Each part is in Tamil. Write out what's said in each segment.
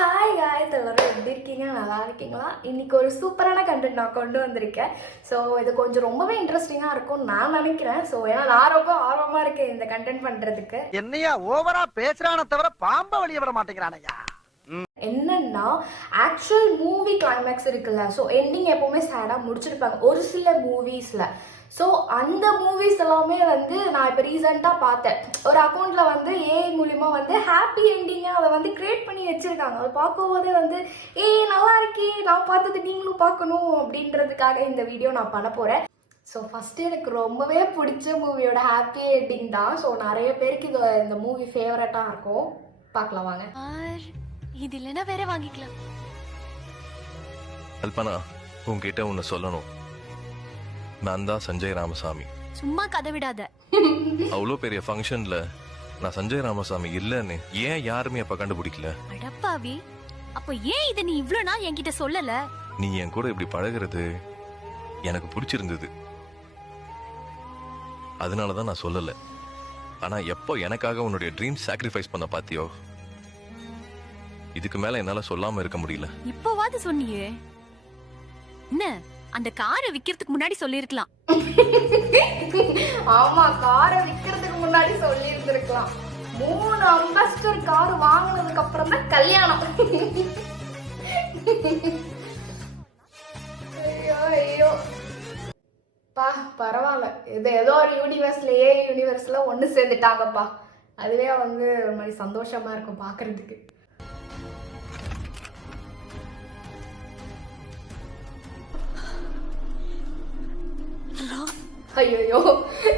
ஹாய் காய்ஸ், எல்லாரும் எப்படி இருக்கீங்க? நல்லா இருக்கீங்களா? இன்னைக்கு ஒரு சூப்பரான கண்டென்ட் நான் கொண்டு வந்திருக்கேன். ஸோ இது கொஞ்சம் ரொம்பவே இன்ட்ரெஸ்டிங்காக இருக்கும்னு நான் நினைக்கிறேன். ஸோ ஏன்னா நான் ரொம்ப ஆர்வமாக இருக்கேன் இந்த கண்டென்ட் பண்ணுறதுக்கு. என்னையா ஓவரா பேசுறான தவிர பாம்ப வெளிய விட மாட்டேங்கிறானையா. என்னன்னா ஆக்சுவல் மூவி கிளைமேக்ஸ் இருக்குல்ல, ஸோ எண்டிங் எப்போவுமே சேடாக முடிச்சிருப்பாங்க ஒரு சில மூவிஸில். ஸோ அந்த மூவிஸ் எல்லாமே வந்து நான் இப்போ ரீசெண்டாக பார்த்தேன். ஒரு அக்கௌண்ட்டில் வந்து ஏஐ மூலிமா வந்து ஹாப்பி எண்டிங்காக அதை வந்து க்ரியேட் பண்ணி வச்சுருக்காங்க. அதை பார்க்கும்போதே வந்து நல்லா இருக்கே, நான் பார்த்தது நீங்களும் பார்க்கணும் அப்படின்றதுக்காக இந்த வீடியோ நான் பண்ண போகிறேன். ஸோ ஃபஸ்ட்டு எனக்கு ரொம்பவே பிடிச்ச மூவியோட ஹாப்பி எண்டிங் தான். ஸோ நிறைய பேருக்கு இந்த மூவி ஃபேவரட்டாக இருக்கும். பார்க்கலாம் வாங்க. இது இல்லைன்னா வேற வாங்கிக்கலாம். கல்பனா, உன்கிட்ட ஒன்னு சொல்லணும். நான் தான் சஞ்சய் ராமசாமி. சும்மா கதை விடாத. அவ்வளோ பெரிய ஃபங்க்ஷன்ல நான் சஞ்சய் ராமசாமி இல்லன்னு ஏன் யாருமே அப்ப கண்டுபிடிக்கல? அடப்பாவி, அப்ப ஏன் இத நீ இவ்ளோ நாள் என்கிட்ட சொல்லல? நீ என் கூட இப்படி பழகுறது எனக்கு பிடிச்சிருந்தது, அதனாலதான் நான் சொல்லல. ஆனா எப்போ எனக்காக உன்னுடைய ட்ரீம் சாக்ரிஃபைஸ் பண்ண பாத்தியோ, இதுக்கு மேல என்னால சொல்லாம இருக்க முடியல. இப்போவாது சொன்னியே. என்ன அந்த காரை விக்கிறதுக்கு முன்னாடி சொல்லிருக்கலாம். ஆமா, காரை விக்கிறதுக்கு முன்னாடி சொல்லி இருந்திருக்கலாம். 3 அம்பாஸ்டர் கார் வாங்கினதுக்கு அப்புறம் தான் கல்யாணம். ஐயோ ஐயோ பா, பரவாயில்ல. இது ஏதோ ஒரு யூனிவர்ஸ்ல ஒன்று சேர்ந்துட்டாங்கப்பா. அதுவே வந்து ஒரு மாதிரி சந்தோஷமா இருக்கும் பாக்குறதுக்கு. ஐயோ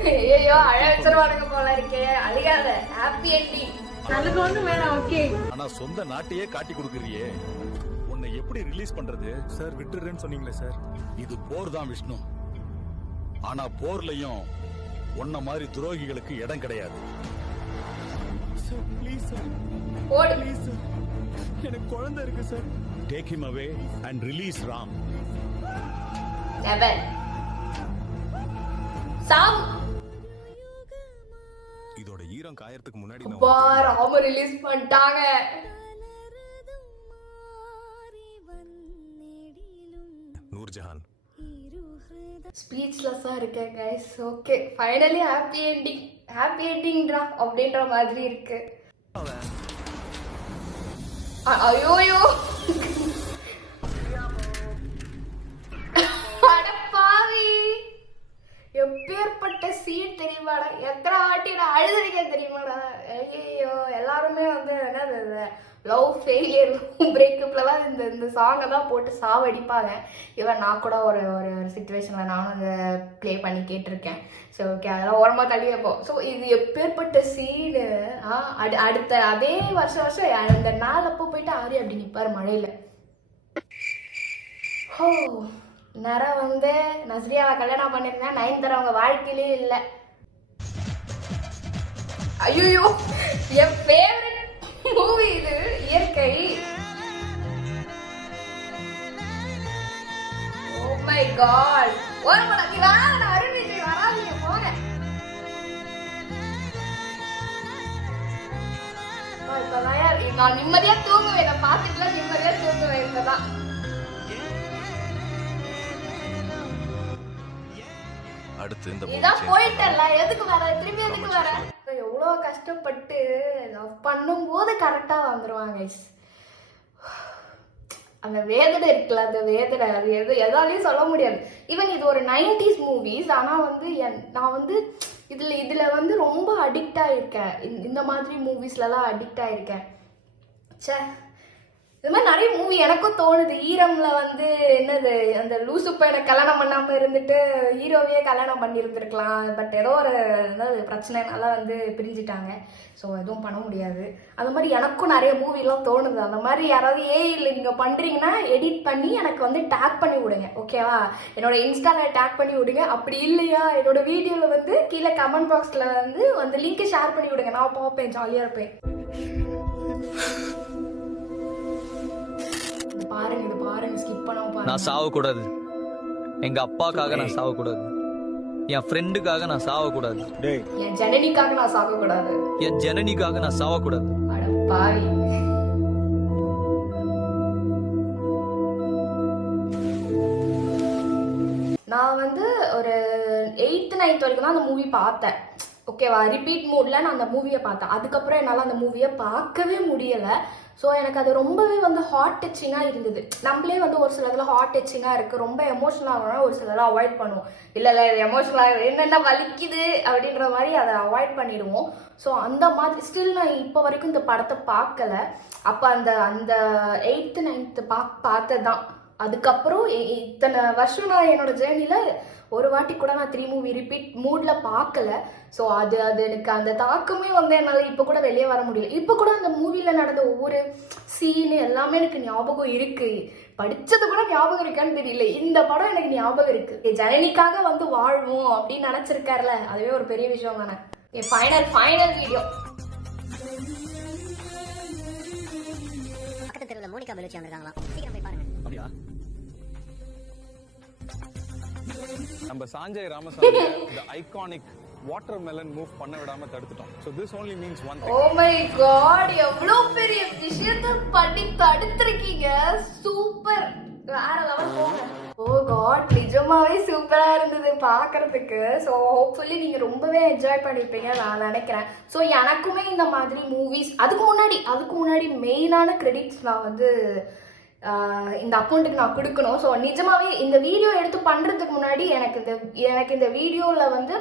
ஐயோ, அழ வச்சிருவானுங்க போல இருக்கே. அழியாத, ஹாப்பி எண்டிங். அதுக்கு ஒண்ணு வேணாம். ஓகே, ஆனா சொந்த நாட்டையே காட்டி கொடுக்கறியே, உன்னை எப்படி ரிலீஸ் பண்றது? சார் விட்டுறேன்னு சொன்னீங்களே சார். இது போர் தான் விஷ்ணு. ஆனா போர்லயும் உன்ன மாதிரி துரோகிகளுக்கு இடம் கிடையாது. சார் ப்ளீஸ் சார், போடு. ப்ளீஸ் சார், எனக்கு குழந்தை இருக்கு sir. Take him away and release Ram. Never. Sam. இதோட ஈரம் காயறதுக்கு முன்னாடி அப்பா, ராம ரிலீஸ் பண்ணிட்டாங்க. நூர்ஜஹான் ஸ்பீச்லெஸ்ஸா இருக்கேன் guys. Okay, finally happy ending. Happy எண்டிங்டா அப்படின்ற மாதிரி இருக்கு. ஐயோயோ, அடப்பாவி, எப்பேற்பட்ட சீன் தெரியுமாடா? எத்தனை வாட்டி நான் அழுதுருக்கேன் தெரியுமாடா? ஐயோ, எல்லாருமே வந்து என்னது லவ் ஃபெயிலியர் பிரேக்கப்லலாம் இந்த சாங்கை தான் போட்டு சாவடிப்பாங்க. இவன் நான் கூட ஒரு ஒரு சுச்சுவேஷனில் நானும் அதை ப்ளே பண்ணி கேட்டிருக்கேன். ஸோ ஓகே, அதெல்லாம் ஓரமாக தள்ளி வைப்போம். ஸோ இது எப்பேற்பட்ட சீனு. அடுத்த அதே வருஷம் அந்த நாள் அப்போ போயிட்டு ஆரி அப்படி நிற்பார் மழையில். ஹோ, நேரம் வந்து நஸ்ரியாவை கல்யாணம் பண்ணியிருந்தேன். நயன்தாரா அவங்க வாழ்க்கையிலே இல்லை. ஐயோ, என் ஃபேவரட் மூவி இது, இயற்கை. ஓ மை காட், ஒரு மடக்கு நான் அருண் விஜய் வராதீங்க போங்க. இப்பதான் நான் நிம்மதியா தூங்குவேன். நான் பார்த்துட்டுலாம் நிம்மதியா தூங்குவேன். இப்பதான் அடுத்து இந்த இதான் போயிட்டல, எதுக்கு வர திரும்பி? எதுக்கு வர? எவ்வளோ கஷ்டப்பட்டு லவ் பண்ணும்போது கரெக்டா வந்துருவாங்க. அந்த வேதனை இருக்குல்ல, அந்த வேதனை அது எதாலையும் சொல்ல முடியாது. ஈவன் இது ஒரு 90s மூவிஸ். ஆனால் வந்து நான் வந்து இதில் வந்து ரொம்ப அடிக்ட் ஆகிருக்கேன். இந்த மாதிரி மூவிஸ்லலாம் அடிக்ட் ஆகிருக்கேன். சே, இது மாதிரி நிறைய மூவி எனக்கும் தோணுது. ஈரம்ல வந்து என்னது, அந்த லூசு பையனை கல்யாணம் பண்ணாமல் இருந்துட்டு ஹீரோவையே கல்யாணம் பண்ணியிருந்துருக்கலாம். பட் ஏதோ ஒரு என்னது பிரச்சனைனால வந்து பிரிஞ்சுட்டாங்க. ஸோ எதுவும் பண்ண முடியாது. அந்த மாதிரி எனக்கும் நிறைய மூவிலாம் தோணுது. அந்த மாதிரி யாராவது ஏஐயில் நீங்கள் பண்ணுறீங்கன்னா எடிட் பண்ணி எனக்கு வந்து டேக் பண்ணி விடுங்க, ஓகேவா? என்னோட இன்ஸ்டாவில் டேக் பண்ணி விடுங்க. அப்படி இல்லையா, என்னோட வீடியோவில் வந்து கீழே கமெண்ட் பாக்ஸில் வந்து லிங்க் ஷேர் பண்ணி விடுங்க. நான் பார்ப்பேன், ஜாலியாக இருப்பேன். பாருங்க, இது பாருங்க, ஸ்கிப் பண்ணாம பாருங்க. நான் சாவக்கூடாது. எங்க அப்பாக்காக நான் சாவக்கூடாது. என் ஃப்ரெண்டுக்காக நான் சாவக்கூடாது. என் ஜனனிக்காக நான் சாகக்கூடாது. என் ஜனனிக்காக நான் சாவக்கூடாது. அட பாவி. 8th 9th வரைக்கும் தான் அந்த மூவி பார்த்தேன். ஓகேவா, ரிப்பீட் மூடில் நான் அந்த மூவியை பார்த்தேன். அதுக்கப்புறம் என்னால் அந்த மூவியை பார்க்கவே முடியலை. ஸோ எனக்கு அது ரொம்பவே வந்து ஹார்ட் டச்சிங்காக இருந்தது. நம்மளே வந்து ஒரு சில இதில் ஹார்ட் டச்சிங்காக இருக்குது, ரொம்ப எமோஷனல் ஆகணும்னா ஒரு சிலதெல்லாம் அவாய்ட் பண்ணுவோம். இல்லை இது எமோஷனல் ஆகுது, என்னென்ன வலிக்குது அப்படின்ற மாதிரி அதை அவாய்ட் பண்ணிடுவோம். ஸோ அந்த மாதிரி ஸ்டில் நான் இப்போ வரைக்கும் இந்த படத்தை பார்க்கல. அப்போ அந்த 8th 9th பார்த்தது தான். அதுக்கப்புறம் இத்தனை வருஷம் நான் என்னோட ஜேர்னியில் ஒரு வாட்டி கூட நான் 3 மூவி ரிப்பீட் மூடில் பார்க்கல. ஸோ அது எனக்கு அந்த தாக்கமே வந்து என்னால் இப்போ கூட வெளியே வர முடியல. இப்போ கூட அந்த மூவியில் நடந்த ஒவ்வொரு சீனு எல்லாமே எனக்கு ஞாபகம் இருக்குது. படித்தது கூட ஞாபகம் இருக்கான்னு தெரியல, இந்த படம் எனக்கு ஞாபகம் இருக்குது. ஜனனிக்காக வந்து வாழ்வோம் அப்படின்னு நினச்சிருக்காருல, அதுவே ஒரு பெரிய விஷயம் தானே. Final video. பக்கத்து தெருவில் மோனிகா பெலுச்சி வந்திருக்காங்களா, சீக்கிரம் போய் பாருங்க. அப்படியா? நம்ம Sanjay Ramasamy the iconic watermelon move பண்ண விடாம தடுத்துட்டோம். So this only means one thing. Oh my god, எவ்வளோ பெரிய விஷயத்தை பண்ணி தடுத்துருக்கீங்க. சூப்பர், வேற லெவல் போங்க. ஓ காட், நிஜமாவே சூப்பரா இருந்தது பார்க்கறதுக்கு. ஸோ ஹோப்ஃபுல்லி நீங்க ரொம்பவே என்ஜாய் பண்ணிருப்பீங்க நான் நினைக்கிறேன். ஸோ எனக்குமே இந்த மாதிரி மூவிஸ் அதுக்கு முன்னாடி மெயினான கிரெடிட்ஸ் நான் வந்து இந்த அக்கௌண்ட்டுக்கு நான் கொடுக்கணும். ஸோ நிஜமாவே இந்த வீடியோ எடுத்து பண்ணுறதுக்கு முன்னாடி எனக்கு இந்த வீடியோவில் வந்து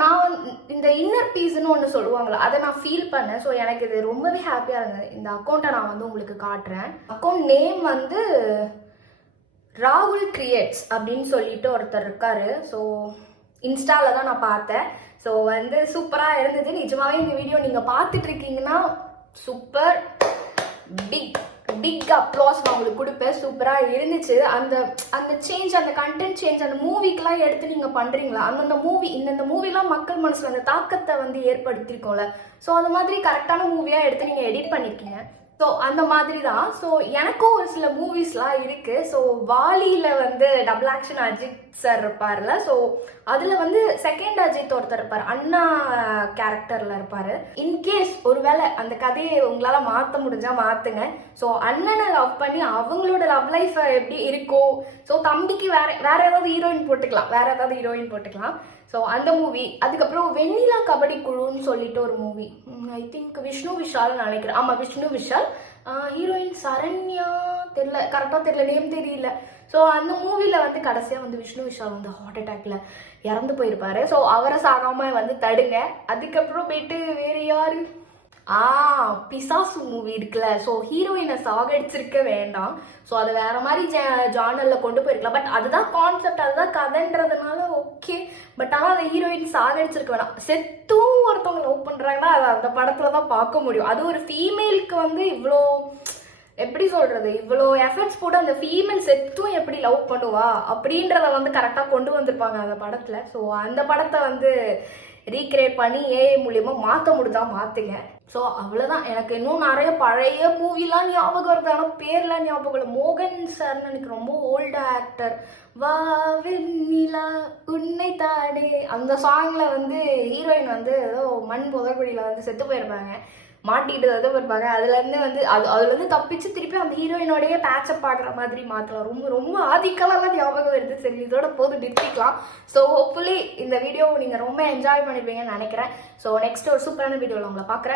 நான் இந்த இன்னர் பீஸ்ன்னு ஒன்று சொல்லுவாங்களா, அதை நான் ஃபீல் பண்ணேன். ஸோ எனக்கு இது ரொம்பவே ஹாப்பியாக இருந்தது. இந்த அக்கௌண்ட்டை நான் வந்து உங்களுக்கு காட்டுறேன். அக்கௌண்ட் நேம் வந்து ராகுல் கிரியேட்ஸ் அப்படின்னு சொல்லிட்டு ஒருத்தர் இருக்காரு. ஸோ இன்ஸ்டாவில் தான் நான் பார்த்தேன். ஸோ வந்து சூப்பராக இருந்தது. நிஜமாவே இந்த வீடியோ நீங்கள் பார்த்துட்டு இருக்கீங்கன்னா சூப்பர், பிக் அப்ளாஸ் நான் உங்களுக்கு கொடுப்பேன். சூப்பராக இருந்துச்சு. அந்த சேஞ்ச், அந்த கண்டென்ட் சேஞ்ச், அந்த மூவிக்கெலாம் எடுத்து நீங்கள் பண்ணுறீங்களா, இந்த மூவிலாம் மக்கள் மனசில் அந்த தாக்கத்தை வந்து ஏற்படுத்தியிருக்கோம்ல. ஸோ அந்த மாதிரி கரெக்டான மூவியாக எடுத்து நீங்கள் எடிட் பண்ணியிருக்கீங்க. ஸோ அந்த மாதிரி தான். ஸோ எனக்கும் ஒரு சில மூவிஸ்லாம் இருக்குது. ஸோ வாலியில் வந்து டபுள் ஆக்ஷன் அஜித் சார் இருப்பார்ல, ஸோ அதில் வந்து செகண்ட் அஜித் ஒருத்தர் இருப்பார், அண்ணா கேரக்டரில் இருப்பார். இன்கேஸ் ஒருவேளை அந்த கதையை உங்களால் மாற்ற முடிஞ்சால் மாற்றுங்க. ஸோ அண்ணனை லவ் பண்ணி அவங்களோட லவ் லைஃப் எப்படி இருக்கோ, ஸோ தம்பிக்கு வேற ஏதாவது ஹீரோயின் போட்டுக்கலாம். ஸோ அந்த மூவி. அதுக்கப்புறம் வெண்ணிலா கபடி குழுன்னு சொல்லிட்டு ஒரு movie, I think Vishnu Vishal நினைக்கிறேன். ஆமாம், விஷ்ணு விஷால். ஹீரோயின் சரண்யா கரெக்டாக தெரியல, நேம் தெரியல. ஸோ அந்த மூவியில் வந்து கடைசியாக வந்து விஷ்ணு விஷால் வந்து ஹார்ட் அட்டாக்ல இறந்து போயிருப்பாரு. ஸோ அவரை சாகாமல் வந்து தடுங்க. அதுக்கப்புறம் போயிட்டு வேறு யாரு, பிசாசு மூவி இருக்குல்ல, ஸோ ஹீரோயினை சாகடிச்சிருக்க வேண்டாம். ஸோ அதை வேற மாதிரி ஜானலில் கொண்டு போயிருக்கலாம். பட் அதுதான் கான்செப்ட், அதுதான் கதைன்றதுனால ஓகே. பட் ஆனால் அந்த ஹீரோயின் சாகடிச்சிருக்க வேணாம். செத்தும் ஒருத்தவங்க லவ் பண்ணுறாங்கன்னா அதை அந்த படத்தில் தான் பார்க்க முடியும். அது ஒரு ஃபீமேலுக்கு வந்து இவ்வளோ எப்படி சொல்கிறது, இவ்வளோ எஃபர்ட்ஸ் போட்டு அந்த ஃபீமேல் செத்தும் எப்படி லவ் பண்ணுவா அப்படின்றத வந்து கரெக்டாக கொண்டு வந்திருப்பாங்க அந்த படத்தில். ஸோ அந்த படத்தை வந்து ரீக்ரியேட் பண்ணி ஏஐ மூலியமா மாற்ற முடிஞ்சா மாற்றுங்க. ஸோ அவ்வளோதான். எனக்கு இன்னும் நிறைய பழைய மூவிலாம் ஞாபகம் வருது, ஆனால் பேர்லாம் ஞாபகம் இல்லை. மோகன் சார்னு எனக்கு ரொம்ப ஓல்டு ஆக்டர். வா வெண்ணிலா உன்னை தானே, அந்த சாங்கில் வந்து ஹீரோயின் வந்து ஏதோ மண் புதக்குழியில் வந்து செத்து போயிருப்பாங்க, மாட்டிட்டு வந்து போயிருப்பாங்க. அதுலேருந்து வந்து அதுலேருந்து தப்பிச்சு திருப்பி அந்த ஹீரோயினோடையே பேட்சப் ஆடுற மாதிரி மாற்றலாம். ரொம்ப ரொம்ப ஆதிக்கெல்லாம் ஞாபகம் வருது. சரி, இதோட போது நிறுத்திக்கலாம். ஸோ ஹோப்ஃபுல்லி இந்த வீடியோ நீங்கள் ரொம்ப என்ஜாய் பண்ணிருப்பீங்கன்னு நினைக்கிறேன். ஸோ நெக்ஸ்ட் ஒரு சூப்பரான வீடியோவில் உங்களை பார்க்குறேன்.